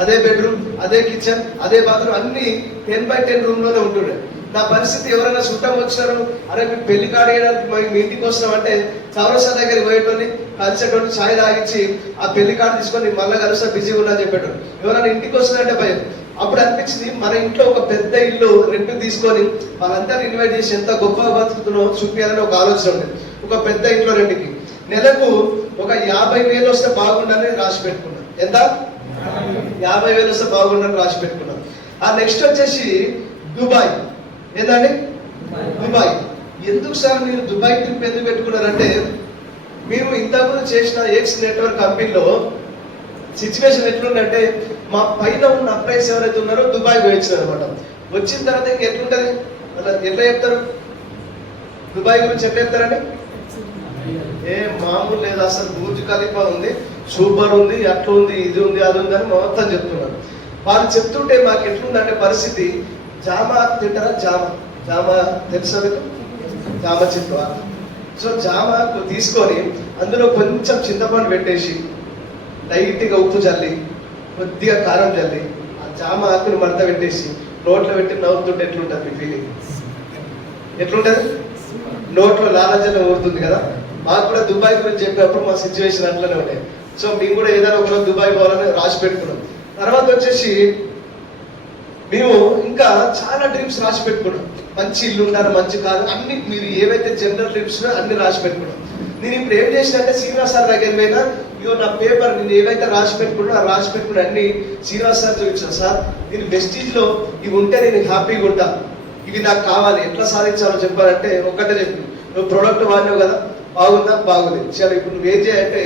అదే బెడ్రూమ్, అదే కిచెన్, అదే బాత్రూమ్, అన్ని 10x10 రూమ్ లోనే ఉంటుండే. నా పరిస్థితి ఎవరైనా చుట్టం వచ్చినారు, అరే మీకు పెళ్లి కార్డు వేయడానికి మీ ఇంటికి వస్తున్నాం అంటే చౌరసా దగ్గరికి పోయేటోని కలిసేటోని ఛాయ్ తాగించి ఆ పెళ్లి కార్డు తీసుకొని మళ్ళీ కలుస్తా బిజీగా ఉన్నా చెప్పేటోడు. ఎవరైనా ఇంటికి వస్తున్నారంటే భయం. అప్పుడు అనిపించింది మన ఇంట్లో ఒక పెద్ద ఇల్లు రెంట్ తీసుకొని వాళ్ళందరినీ ఇన్వైట్ చేసి ఎంత గొప్పగా బతుకుతున్నామో చూపించాలని ఒక ఆలోచన ఉండేది. ఒక పెద్ద ఇంట్లో రెంట్కి నెలకు ఒక 50,000 వస్తే బాగుండాలని రాసి పెట్టుకున్నాను. ఎంత? 50,000 వస్తే బాగుండాలని రాసి పెట్టుకున్నాను. ఆ నెక్స్ట్ వచ్చేసి దుబాయ్. ఏంటండి? దుబాయ్. ఎందుకు సార్ మీరు దుబాయ్ ట్రిప్ ఎందుకు పెట్టుకున్నారంటే, మీరు ఇంతకుముందు చేసిన ఎక్స్ నెట్వర్క్ కంపెనీలో సిచ్యువేషన్ ఎట్లుందంటే, మా పైన ఉన్న అప్లైస్ ఎవరైతే ఉన్నారో దుబాయ్ పోయించారు అనమాట. వచ్చిన తర్వాత ఇంక ఎట్లుంటది, అలా ఎట్లా చెప్తారు దుబాయ్ గురించి? ఎట్లా చెప్తారండి? ఏ మామూలు లేదు, అసలు బూర్జ్ ఖలీఫా ఉంది, సూపర్ ఉంది, అట్లా ఉంది, ఇది ఉంది, అది ఉంది అని మొత్తం చెప్తున్నారు. వాళ్ళు చెప్తుంటే మాకు ఎట్లుందంటే పరిస్థితి, జామ తింటారా? జామ తెలుసా మీకు? జామ చెట్టు. సో జామ తీసుకొని అందులో కొంచెం చింతపండు పెట్టేసి లైట్గా ఉప్పు చల్లి కొద్దిగా కారం చల్లి ఆ జామ ఆకుని మడత పెట్టేసి నోట్లో పెట్టి నవ్వుతుంటే ఎట్లుంటుంది మీ ఫీలింగ్? ఎట్లుంటుంది? నోట్లో లాలజల ఊరుతుంది కదా. మాకు కూడా దుబాయ్ గురించి చెప్పినప్పుడు మా సిచ్యువేషన్ అట్లనే ఉంటాయి. సో మేము కూడా ఏదైనా ఒకరోజు దుబాయ్ పోవాలని రాసి పెట్టుకున్నాం. తర్వాత వచ్చేసి మేము ఇంకా చాలా డ్రీమ్స్ రాసి పెట్టుకున్నాం. మంచి ఇల్లు ఉండాలి, మంచి కాదు, అన్ని మీరు ఏవైతే జనరల్ డ్రీమ్స్ అన్ని రాసి పెట్టుకున్నాం. నేను ఇప్పుడు ఏం చేసినంటే శ్రీనివాస్ సార్ దగ్గర పోయినా, ఇగో నా పేపర్ నేను ఏవైతే రాసి పెట్టుకున్నా ఆ రాసి పెట్టుకున్నా అన్ని శ్రీనివాస్ సార్ చూపించాను. సార్ నేను వెస్టీజ్ లో ఇవి ఉంటే నేను హ్యాపీగా ఉంటా, ఇవి నాకు కావాలి, ఎట్లా సాధించాలో చెప్పాలంటే ఒక్కటే చెప్పి, నువ్వు ప్రోడక్ట్ వాడినావు కదా, బాగుందా? బాగుంది. సరే ఇప్పుడు నువ్వు ఏం చేయాలంటే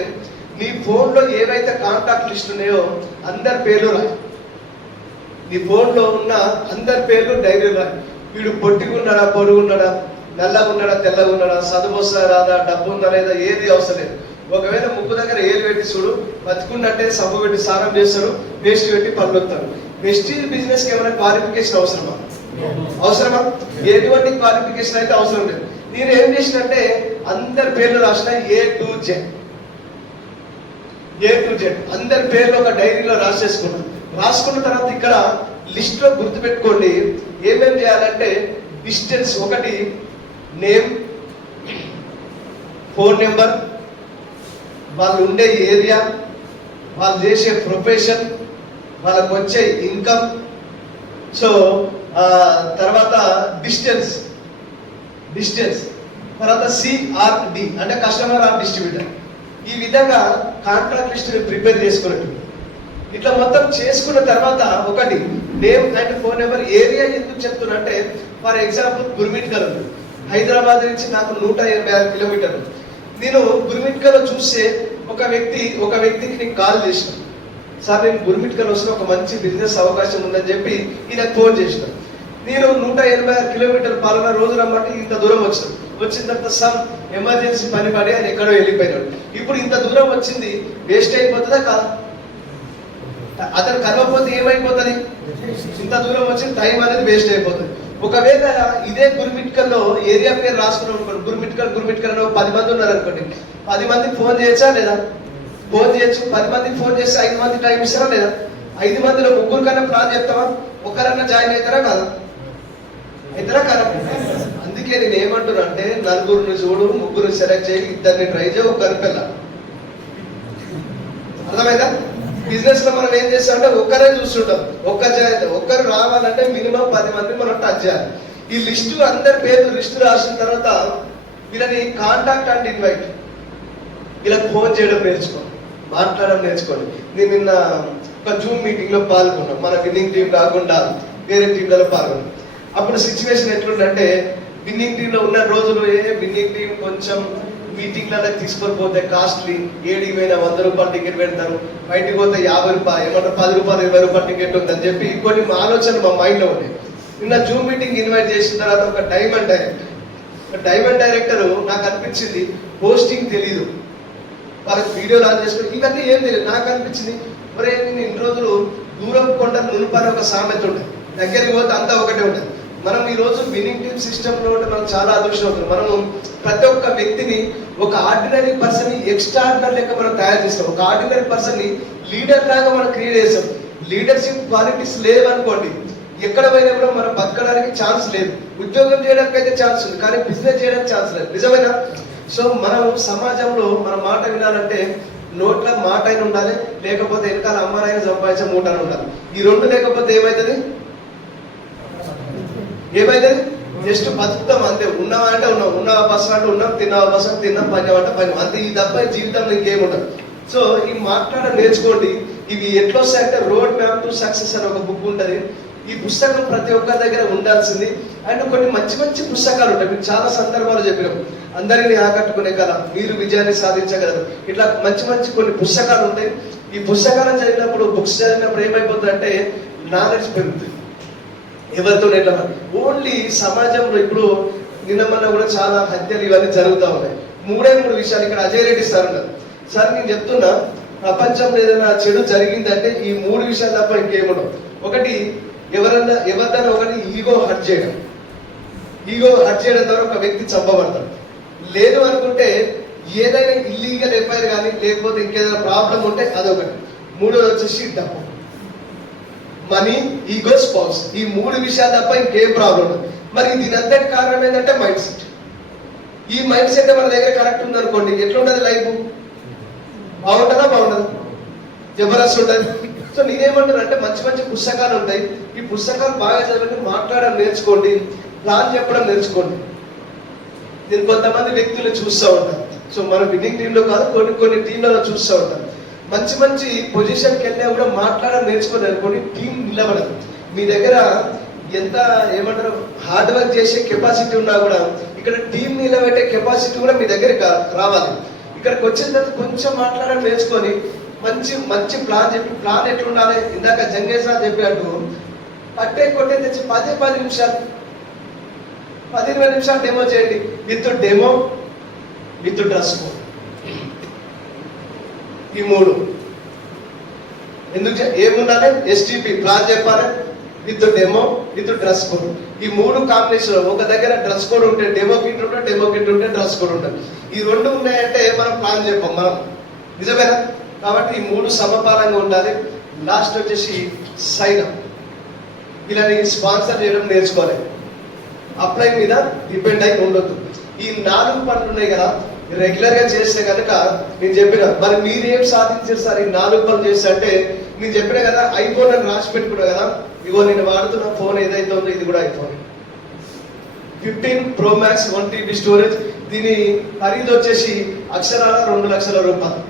నీ ఫోన్లో ఏవైతే కాంటాక్ట్ లిస్ట్ ఉన్నాయో అందరి పేర్లు రాయి. నీ ఫోన్లో ఉన్న అందరి పేర్లు డైరీ రాయి. వీడు పొట్టిగా ఉన్నాడా, పొడుగు ఉన్నాడా, నల్లగా ఉన్నాడా, తెల్లగా ఉన్నాడా, చదువు వస్తుందా రాదా, డబ్బు ఉందా లేదా, ఏది అవసరం లేదు. ఒకవేళ ముక్కు దగ్గర ఏలు పెట్టి చూడు, బతుకున్నట్టే సబ్బు పెట్టి స్నానం చేస్తాడు, పేస్ట్ పెట్టి పళ్ళు వస్తాడు. వెస్టీజ్ బిజినెస్కి ఏమైనా క్వాలిఫికేషన్ అవసరమా? అవసరమా? ఎటువంటి క్వాలిఫికేషన్ అయితే అవసరం లేదు. నేను ఏం చేసినంటే అందరి పేర్లు రాసిన A to Z అందరి పేర్లు ఒక డైరీలో రాసేసుకున్నాను. రాసుకున్న తర్వాత ఇక్కడ లిస్ట్ లో గుర్తుపెట్టుకోండి ఏమేం చేయాలంటే, డిస్టెన్స్ ఒకటి, నేమ్, ఫోన్ నెంబర్, వాళ్ళు ఉండే ఏరియా, వాళ్ళు చేసే ప్రొఫెషన్, వాళ్ళకు వచ్చే ఇన్కమ్, సో తర్వాత డిస్టెన్స్, తర్వాత CRD అంటే కస్టమర్ ఆర్ డిస్ట్రిబ్యూటర్. ఈ విధంగా కాంట్రాక్ట్ లిస్ట్ ప్రిపేర్ చేసుకున్నట్టు. ఇట్లా మొత్తం చేసుకున్న తర్వాత ఒకటి name and phone number. Area ఎందుకు చెప్తున్నా అంటే, ఫర్ ఎగ్జాంపుల్ గుర్మిట్కల్ ఉంది, హైదరాబాద్ నుంచి నాకు 186 కిలోమీటర్లు. నేను గుర్మిట్కల్ చూస్తే ఒక వ్యక్తికి నేను కాల్ చేసిన, సార్ నేను గుర్మిట్కల్ వస్తున్న ఒక మంచి బిజినెస్ అవకాశం ఉందని చెప్పి ఈయనకు ఫోన్ చేసిన. నేను 186 కిలోమీటర్లు పాలన రోజు రమ్మంటే ఇంత దూరం వచ్చిన తర్వాత సమ్ ఎమర్జెన్సీ పని పడి ఆయన ఎక్కడో వెళ్ళిపోయినాడు. ఇప్పుడు ఇంత దూరం వచ్చింది వేస్ట్ అయిపోతుందా కాదు? అతను కలవకపోతే ఏమైపోతుంది? ఇంత దూరం వచ్చి టైం అనేది వేస్ట్ అయిపోతుంది. ఒకవేళ ఇదే గుర్మిట్కల్లో ఏరియా పేరు రాసుకున్నాం అనుకోండి, గుర్మిట్కల్ అని 10 మంది ఉన్నారు అనుకోండి, 10 మందికి ఫోన్ చేయొచ్చా లేదా? ఫోన్ చేయొచ్చు. 10 మందికి ఫోన్ చేస్తే 5 మంది టైం ఇస్తారా లేదా? 5 మందిలో 3 కన్నా ప్లాన్ చెప్తావా? ఒక్కరన్నా జాయిన్ అవుతారా కాదా? అందుకే నేను ఏమంటున్నా అంటే, 4 చూడు, 3 సెలెక్ట్ చేయి, 2 ట్రై చేయి, 1 పిల్ల. అర్థమైందా? బిజినెస్ లో మనం ఏం చేస్తామంటే ఒక్కరే చూస్తుంటాం. ఒక్కరు రావాలంటే మినిమం 10 మంది మనం టచ్ చేయాలి. ఈ లిస్టు అందరి పేర్లు లిస్టు రాసిన తర్వాత వీళ్ళని కాంటాక్ట్ అండ్ ఇన్వైట్, వీళ్ళకి ఫోన్ చేయడం నేర్చుకోండి, మాట్లాడడం నేర్చుకోండి. నేను నిన్న ఒక జూమ్ మీటింగ్ లో పాల్గొన్నాం, మన విన్నింగ్ టీం కాకుండా వేరే టీంలలో పాల్గొన్నాం. అప్పుడు సిచ్యువేషన్ ఎట్లుందంటే, విన్నింగ్ టీంలో ఉన్న రోజులు విన్నింగ్ టీం కొంచెం మీటింగ్లలో తీసుకొని పోతే కాస్ట్లీ, 7 పోయినా 100 రూపాయలు టికెట్ పెడతారు, బయటకు పోతే 50 రూపాయలు, ఏమన్నా 10 రూపాయలు 20 రూపాయలు టికెట్ ఉందని చెప్పి కొన్ని ఆలోచనలు మా మైండ్లో ఉంటాయి. నిన్న జూమ్ మీటింగ్ ఇన్వైట్ చేసిన తర్వాత ఒక డైమండ్ డైరెక్టర్ నాకు అనిపించింది పోస్టింగ్ తెలీదు, వాళ్ళకి వీడియో లాంచ్ చేసుకుని ఇవన్నీ ఏం తెలియదు. నాకు అనిపించింది, మరి నేను ఇన్ని రోజులు దూరం కొండ నునుపని ఒక సామెత ఉంటుంది, దగ్గరికి పోతే అంతా ఒకటే ఉంటుంది. మనం ఈ రోజు విన్నింగ్ టీమ్ సిస్టంలో ఉంటే మనం చాలా అదృష్టం అవుతుంది. మనము ప్రతి ఒక్క వ్యక్తిని ఒక ఆర్డినరీ పర్సన్ ని ఎక్స్ట్రాడినరీ లెక్క మనం తయారు చేస్తాం. ఒక ఆర్డినరీ పర్సన్ ని లీడర్ లాగా మనం క్రియేట్ చేస్తాం. లీడర్షిప్ క్వాలిటీస్ లేవనుకోండి, ఎక్కడ పోయినా కూడా మనం బతకడానికి ఛాన్స్ లేదు. ఉద్యోగం చేయడానికి అయితే ఛాన్స్ ఉంది, కానీ బిజినెస్ చేయడానికి ఛాన్స్ లేదు. నిజమేనా? సో మనం సమాజంలో మన మాట వినాలంటే నోట్ల మాట అయినా ఉండాలి, లేకపోతే వెనకాల అమ్మాయిన సంపాదించే మూట అని ఉండాలి. ఈ రెండు లేకపోతే ఏమవుతుంది? జస్ట్ బతుకుతాం అంతే. ఉన్నావా అంటే ఉన్నాం, ఉన్నావా బస్ అంటే ఉన్నాం, తిన్నావా బస్ అంటే తిన్నాం, పనివాట పని అంతే. ఈ తప్ప జీవితంలో ఇంకేముండదు. సో ఈ మాట్లాడడం నేర్చుకోండి. ఇవి ఎట్లా వస్తాయంటే రోడ్ మ్యాప్ టు సక్సెస్ అని ఒక బుక్ ఉంటుంది. ఈ పుస్తకం ప్రతి ఒక్కరి దగ్గర ఉండాల్సింది. అండ్ కొన్ని మంచి మంచి పుస్తకాలు ఉంటాయి. మీకు చాలా సందర్భాలు చెప్పినాం, అందరినీ ఆకట్టుకునే కళ, మీరు విజయాన్ని సాధించగలరు. ఇట్లా మంచి మంచి కొన్ని పుస్తకాలు ఉంటాయి. ఈ పుస్తకాలను చదివినప్పుడు, బుక్స్ చదివినప్పుడు ఏమైపోతుందంటే నాలెడ్జ్ పెరుగుతుంది. ఎవరితో ఎట్లా ఓన్లీ సమాజంలో ఇప్పుడు నిన్న మొన్న కూడా చాలా హత్యలు ఇవన్నీ జరుగుతూ ఉన్నాయి. మూడు విషయాలు ఇక్కడ అజయ్ రెడ్డి సార్ ఉన్నారు. సార్ నేను చెప్తున్నా, ప్రపంచంలో ఏదైనా చెడు జరిగిందంటే ఈ మూడు విషయాలు తప్ప ఇంకేముండవు. ఒకటి, ఎవరిదైనా ఒకటి ఈగో హర్ట్ చేయడం. ఈగో హర్ట్ చేయడం ద్వారా ఒక వ్యక్తి చంపబడతాడు. లేదు అనుకుంటే ఏదైనా ఇల్లీగల్ ఎఫ్ఐఆర్ కానీ లేకపోతే ఇంకేదైనా ప్రాబ్లం ఉంటే అదొకటి. మూడోది వచ్చేసి డబ్బు, మనీ, ఈగో, స్పౌస్. ఈ మూడు విషయాలు తప్ప ఇంకేం ప్రాబ్లం ఉండదు. మరి దీని అంతటి కారణం ఏంటంటే మైండ్ సెట్. ఈ మైండ్ సెట్ మన దగ్గర కరెక్ట్ ఉందనుకోండి, ఎట్లుంటది లైఫ్? బాగుంటుందా? బాగుండదు, జబర్దస్త్ ఉంటుంది. సో నేనేమంటాను అంటే మంచి మంచి పుస్తకాలు ఉంటాయి. ఈ పుస్తకాలు బాగా చదివి మాట్లాడడం నేర్చుకోండి, ప్లాన్ చెప్పడం నేర్చుకోండి. నేను కొంతమంది వ్యక్తులు చూస్తూ ఉంటాను. సో మనం విన్నింగ్ టీంలో కాదు, కొన్ని టీంలలో చూస్తూ ఉంటాను. మంచి మంచి పొజిషన్కి వెళ్ళినా కూడా మాట్లాడడం నేర్చుకోండి అనుకోండి, టీం నిలబడదు. మీ దగ్గర ఎంత ఏమంటారు హార్డ్ వర్క్ చేసే కెపాసిటీ ఉన్నా కూడా ఇక్కడ టీం నిలబెట్టే కెపాసిటీ కూడా మీ దగ్గరికి రావాలి. ఇక్కడికి వచ్చిన తర్వాత కొంచెం మాట్లాడడం నేర్చుకొని మంచి మంచి ప్లాన్ చెప్పి, ప్లాన్ ఎట్లా ఉండాలి ఇందాక జంగేశ్వర చెప్పినట్టు పట్టే కొట్టే తెచ్చి 10 నిమిషాలు 20 నిమిషాలు డెమో చేయండి. With dress code. ఈ మూడు ఎందుకు ఏముండాలి? STP ప్లాన్ చెప్పాలి, with demo, with dress code. ఈ మూడు కాంబినేషన్. ఒక దగ్గర డ్రెస్ కోడ్ ఉంటే డెమో కిట్ ఉంటే డ్రెస్ కోడ్ ఉంటుంది. ఈ రెండు ఉన్నాయంటే మనం ప్లాన్ చెప్పాం మనం. నిజమేనా? కాబట్టి ఈ మూడు సమపాలంగా ఉండాలి. లాస్ట్ వచ్చేసి సైన్ అప్. వీళ్ళని స్పాన్సర్ చేయడం నేర్చుకోవాలి. అప్లై మీద డిపెండ్ అయి ఉండొద్దు. ఈ 4 పనులు ఉన్నాయి కదా, రెగ్యులర్ గా చేస్తే కనుక నేను చెప్పిన మరి మీరేం సాధించారు సార్ ఈ 4 పనులు చేస్తే అంటే, నేను చెప్పిన కదా ఐఫోన్ అని రాసి పెట్టుకున్నా కదా, ఇగో నేను వాడుతున్న ఫోన్ ఏదైతే ఉందో ఇది కూడా iPhone 15 Pro Max 1 TB storage. దీని ఖరీదు వచ్చేసి అక్షరాల 2 లక్షల రూపాయలు.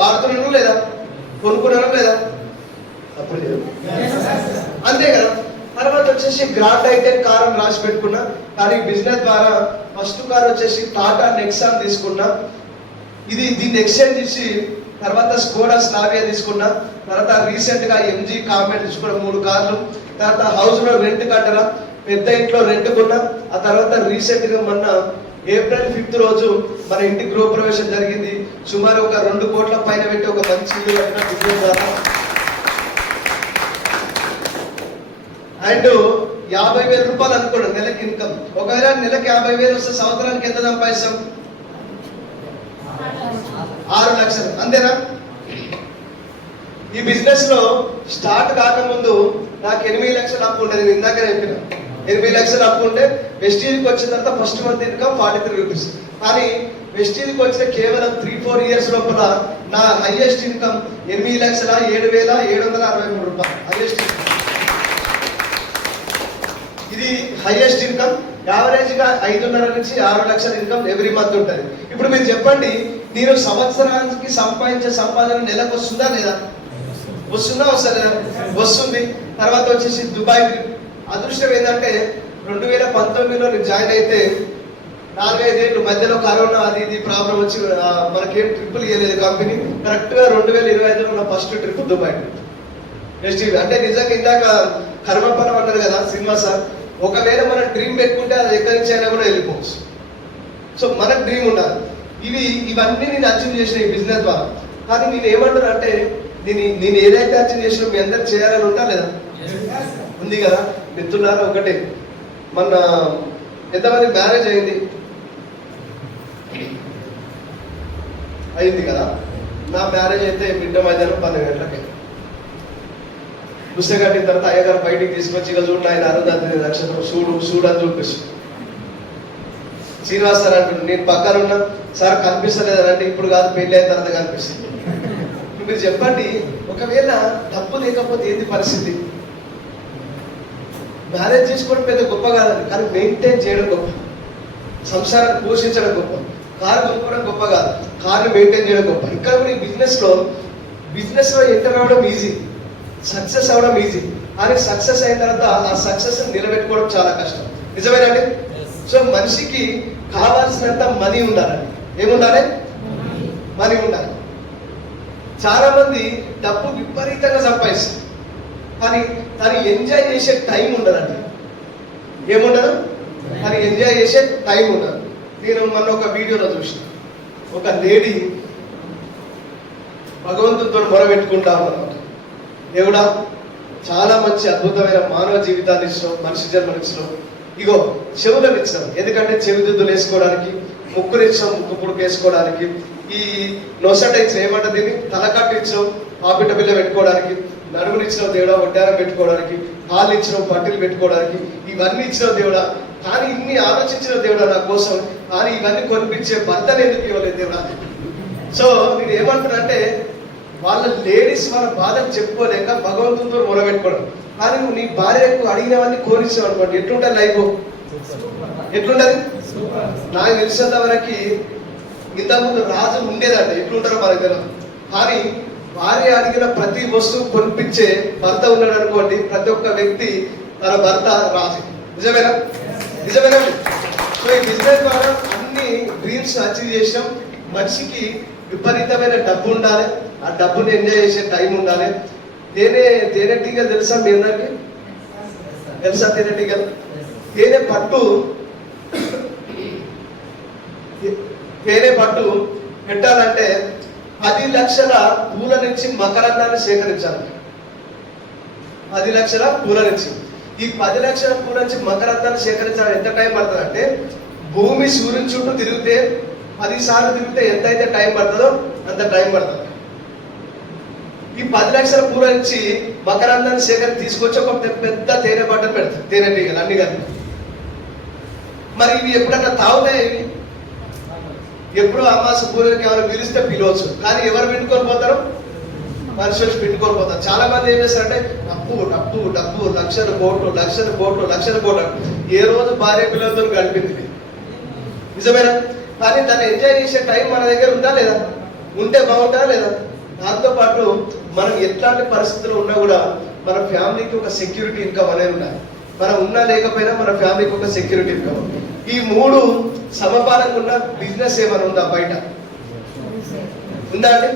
వాడుతున్నాను లేదా? కొనుక్కున్నాను లేదా? అప్పుడు అంతే కదా. తర్వాత వచ్చేసి గ్రాండ్ ఐటెన్ కార్ అని రాసి పెట్టుకున్నా, కానీ బిజినెస్ ద్వారా ఫస్ట్ కార్ వచ్చేసి టాటా నెక్సాన్ తీసుకున్నా. దీన్ని ఎక్స్చేంజ్ చేసి తర్వాత స్కోడా స్లావియా తీసుకున్నా. తర్వాత రీసెంట్ గా MG కామెంట్ తీసుకున్న 3 కార్లు. తర్వాత హౌస్ లో రెంట్ కట్టరా, పెద్ద ఇంట్లో రెంట్ కొన్నా. ఆ తర్వాత రీసెంట్ గా మొన్న April 5th రోజు మన ఇంటి గృహప్రవేశం జరిగింది. సుమారు ఒక 2 కోట్ల పైన పెట్టి ఒక మంచి ఇల్లు కట్టిన బిజినెస్ ద్వారా. అండ్ 50,000 రూపాయలు అనుకోండి నెలకి ఇన్కమ్. ఒకవేళ నెలకి 50,000 వస్తే సంవత్సరానికి ఎంత సంపాదిస్తాం? 6 లక్షలు. అంతేనా? ఈ బిజినెస్ లో స్టార్ట్ కాకముందు నాకు 8 లక్షలు అప్పు ఉండేది. నేను ఇందాక చెప్పిన 8 లక్షలు అప్పు ఉంటే వెస్టీజ్కి వచ్చిన తర్వాత ఫస్ట్ మంత్ ఇన్కమ్ 43 రూపీస్. కానీ వెస్టీజ్కి వచ్చిన కేవలం 3-4 ఇయర్స్ లోపల నా హైయెస్ట్ ఇన్కమ్ 8,07,763 రూపాయలు. Highest income. ఇది హైయెస్ట్ ఇన్కమ్. యావరేజ్ గా 5.5 నుంచి 6 లక్షల ఇన్కమ్ ఎవ్రీ మంత్ ఉంటుంది. ఇప్పుడు మీరు చెప్పండి, నేను సంవత్సరానికి సంపాదించే సంపాదన నెలకు వస్తుందా లేదా? వస్తుంది. తర్వాత వచ్చేసి దుబాయ్ ట్రిప్. అదృష్టం ఏంటంటే 2019లో నేను జాయిన్ అయితే 4-5 ఏళ్ళు మధ్యలో కరోనా అది ఇది ప్రాబ్లం వచ్చి మనకేం ట్రిప్పులు ఇవ్వలేదు కంపెనీ. కరెక్ట్ గా 2025లో నా ఫస్ట్ ట్రిప్ దుబాయ్ ట్రిప్. అంటే నిజంగా ఇందాక కర్మఫలం అన్నారు కదా సినిమా సార్, ఒకవేళ మన డ్రీమ్ పెట్టుకుంటే అది ఎక్కడి నుంచి అయినా కూడా వెళ్ళిపోవచ్చు. సో మనకు డ్రీమ్ ఉండాలి. ఇవన్నీ నేను అచీవ్ చేసిన ఈ బిజినెస్ ద్వారా. కానీ నేను ఏమంటాను అంటే నేను ఏదైతే అచీవ్ చేసినా మీ అందరు చేయాలని ఉందా లేదా? ఉంది కదా. మిత్రులారా, ఒకటే, మన ఎంతమంది మ్యారేజ్ అయింది? అయింది కదా. నా మ్యారేజ్ అయితే మిట్ట మధ్యాహ్నం 12 గంటలకి పుస్తకం కట్టిన తర్వాత అయ్యగారు బయటికి తీసుకొచ్చి ఇక చూడండి ఆయన అరుంధతి నక్షత్రం చూడు అని చూపిస్తు. శ్రీనివాస్ సార్ అంటున్నాడు, నేను పక్కన ఉన్నా సార్ కనిపిస్తలేదంటే ఇప్పుడు కాదు పెళ్లి అయిన తర్వాత కనిపిస్తుంది. మీరు చెప్పండి, ఒకవేళ డబ్బు లేకపోతే ఏంది పరిస్థితి? మ్యారేజ్ చేసుకోవడం పెద్ద గొప్ప కాదండి, కానీ మెయింటైన్ చేయడం గొప్ప. సంసారాన్ని పోషించడం గొప్ప. కారు కొనుక్కోవడం గొప్ప కాదు, కార్ని మెయింటైన్ చేయడం గొప్ప. ఇక్కడ కూడా ఈ బిజినెస్ లో ఎంటర్ అవ్వడం ఈజీ, సక్సెస్ అవ్వడం ఈజీ. కానీ సక్సెస్ అయిన తర్వాత ఆ సక్సెస్ నిలబెట్టుకోవడం చాలా కష్టం. నిజమేనండి? సో మనిషికి కావాల్సినంత మనీ ఉండాలండి. ఏముండాలి? మనీ ఉండాలి. చాలా మంది డబ్బు విపరీతంగా సంపాదిస్తారు, కానీ దాన్ని ఎంజాయ్ చేసే టైం ఉండదండి. ఏముండదు? కానీ ఎంజాయ్ చేసే టైం ఉండదు. నేను మొన్న ఒక వీడియోలో చూసిన ఒక లేడీ భగవంతుడితో మొరబెట్టుకుంటా ఉన్నమాట. దేవుడా, చాలా మంచి అద్భుతమైన మానవ జీవితాన్ని ఇచ్చినాం, మనిషి జన్మనిచ్చినాం. ఇగో చెవులను ఇచ్చినాం, ఎందుకంటే చెవి దుద్దులు వేసుకోవడానికి, ముక్కులు ఇచ్చినాం, ముక్కు పుడుకు వేసుకోవడానికి, ఈ నొసట ఇచ్చిన ఏమంటే దీన్ని తలకట్టు ఇచ్చినాం, పాపిట బిల్ల పెట్టుకోవడానికి, నడుములు ఇచ్చినావు దేవుడా, ఒడ్డారం పెట్టుకోవడానికి, పాలు ఇచ్చినావు, పట్టీలు పెట్టుకోవడానికి, ఇవన్నీ ఇచ్చినావు దేవుడా. కానీ ఇన్ని ఆలోచించిన దేవుడా నా కోసం, కానీ ఇవన్నీ కొనిపించే భర్తను ఎందుకు ఇవ్వలేదు దేవుడా? సో నేను ఏమంటున్నానంటే, వాళ్ళ లేడీస్ వాళ్ళ బాధలు చెప్పుకోలేక భగవంతుడితో మొరబెట్టుకోవడం. కానీ నువ్వు నీ భార్యకు అడిగినవన్నీ కోరించావు అనుకోండి, ఎట్లుంటుంది లైఫ్? ఎట్లుంటది? నాకు తెలిసినంత వరకు ఇంతకుముందు రాజు ఉండేదంట, ఎట్లుంటారో మనకు తెలియదు. కానీ భార్య అడిగిన ప్రతి వస్తువు కొనిపించే భర్త ఉన్నాడు అనుకోండి, ప్రతి ఒక్క వ్యక్తి తన భర్త రాజు. నిజమేనా? నిజమేనా? సో ఈ బిజినెస్ ద్వారా అన్ని డ్రీమ్స్ అచీవ్ చేసాం. మనిషికి విపరీతమైన డబ్బు ఉండాలి, ఆ డబ్బుని ఎంజాయ్ చేసే టైం ఉండాలి. తేనెటీగలు తెలుసా మీ అందరికి? తెలుసా తేనెటీగలు? తేనె పట్టు పెట్టాలంటే 10 లక్షల పూల నుంచి మకరందాన్ని సేకరించాలి. 10 లక్షల పూల నుంచి. ఈ 10 లక్షల పూల నుంచి మకరందాన్ని సేకరించాలి. ఎంత టైం పడుతుంది అంటే, భూమి సూర్యుని చుట్టూ తిరిగితే 10 సార్లు తిరిగితే ఎంతైతే టైం పడుతుందో అంత టైం పడుతుంది. ఈ 10 లక్షల పూల నుంచి మకరందాన్ని సేకరించి తీసుకొచ్చి ఒక పెద్ద తేనె బట్టలు పెడతారు, తేనెటీగలు అన్ని కలిపి. మరి ఇవి ఎప్పుడన్నా తాగుతాయి? ఇవి ఎప్పుడు అమాస పూలకి ఎవరు పిలిస్తే పిలవచ్చు, కానీ ఎవరు పెట్టుకొని పోతారు? మనుషులు పెట్టుకొని పోతారు. చాలా మంది ఏం చేస్తారంటే డబ్బు డబ్బు డబ్బు, లక్షల కోట్లు. ఏ రోజు భార్య పిల్లలతో గడిపింది? నిజమేనా? కానీ దాన్ని ఎంజాయ్ చేసే టైం మన దగ్గర ఉందా లేదా? ఉంటే బాగుంటుందా లేదా? దాంతోపాటు మనం ఎట్లాంటి పరిస్థితులు ఉన్నా కూడా మన ఫ్యామిలీకి ఒక సెక్యూరిటీ ఇన్కమ్ అనేది ఉండాలి. మనం ఉన్నా లేకపోయినా మన ఫ్యామిలీకి ఒక సెక్యూరిటీ ఇన్కమ్. ఈ 3 సమపాలంగా ఉన్న బిజినెస్ ఏమైనా ఉందా బయట? ఉందా అండి?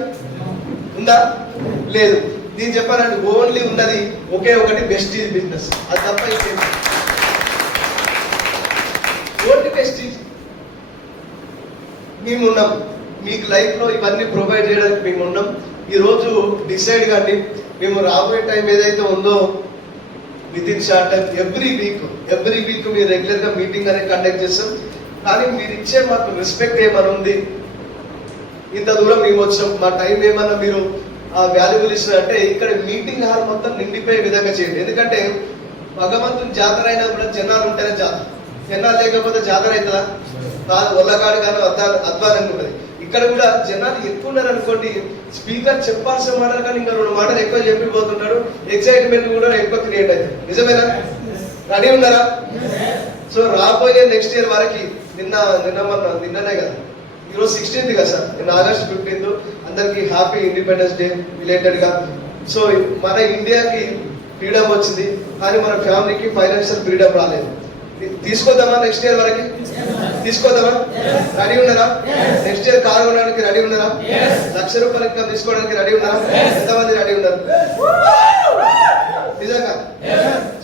ఉందా? లేదు. నేను చెప్పానంటే ఓన్లీ ఉన్నది ఒకే ఒకటి, బెస్టీజ్ బిజినెస్. అది తప్ప ఇంకేం ఓన్లీ బెస్టీజ్. మేము ఉన్నాం, మీకు లైఫ్లో ఇవన్నీ ప్రొవైడ్ చేయడానికి మేము ఉన్నాం. ఈరోజు డిసైడ్ కండి, మేము రాబోయే టైం ఏదైతే ఉందో with in short time every week మీరు రెగ్యులర్గా మీటింగ్ అనేది కండక్ట్ చేస్తాం. కానీ మీరు ఇచ్చే మాకు రెస్పెక్ట్ ఏమైనా ఉంది, ఇంత దూరం మేము వచ్చాం, మా టైం ఏమన్నా మీరు వాల్యుబుల్ ఇస్తున్నారంటే ఇక్కడ మీటింగ్ హాల్ మొత్తం నిండిపోయే విధంగా చేయండి. ఎందుకంటే భగవంతుని జాతర అయినా కూడా జనాలు ఉంటేనే జాతర. జనాలు లేకపోతే జాతర అవుతుందా? కాదు. ఒళ్ళకాడు కానీ అధ్వానంగా ఉంటుంది. ఇక్కడ కూడా జనాలు ఎక్కువ ఉన్నారు అనుకోండి, స్పీకర్ చెప్పాల్సిన మాటలు కానీ ఇంకా 2 మాటలు ఎక్కువ చెప్పిపోతున్నాడు, ఎక్సైట్మెంట్ కూడా ఎక్కువ క్రియేట్ అవుతుంది. నిజమేనా? రెడీ ఉన్నారా? సో రాబోయే నెక్స్ట్ ఇయర్ వరకు నిన్ననే కదా, ఈరోజు 16th కదా సార్, నిన్న ఆగస్ట్ 15th. అందరికి హ్యాపీ ఇండిపెండెన్స్ డే రిలేటెడ్ గా. సో మన ఇండియాకి ఫ్రీడమ్ వచ్చింది, కానీ మన ఫ్యామిలీకి ఫైనాన్షియల్ ఫ్రీడమ్ రాలేదు. తీసుకోద్దామా? నెక్స్ట్ ఇయర్ వరకు తీసుకోద్దామా? రెడీ ఉన్నారా? నెక్స్ట్ ఇయర్ కారు కొనడానికి రెడీ ఉన్నారా? ₹1,00,000 ఇన్కమ్ తీసుకోవడానికి రెడీ ఉన్నారా? ఎంతమంది రెడీ ఉన్నారు? నిజంగా.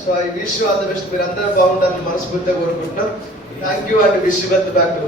So I wish you all the best. మీరు అందరూ బాగుంటారని మనస్ఫూర్తిగా కోరుకుంటున్నాం. Thank you and wish you back to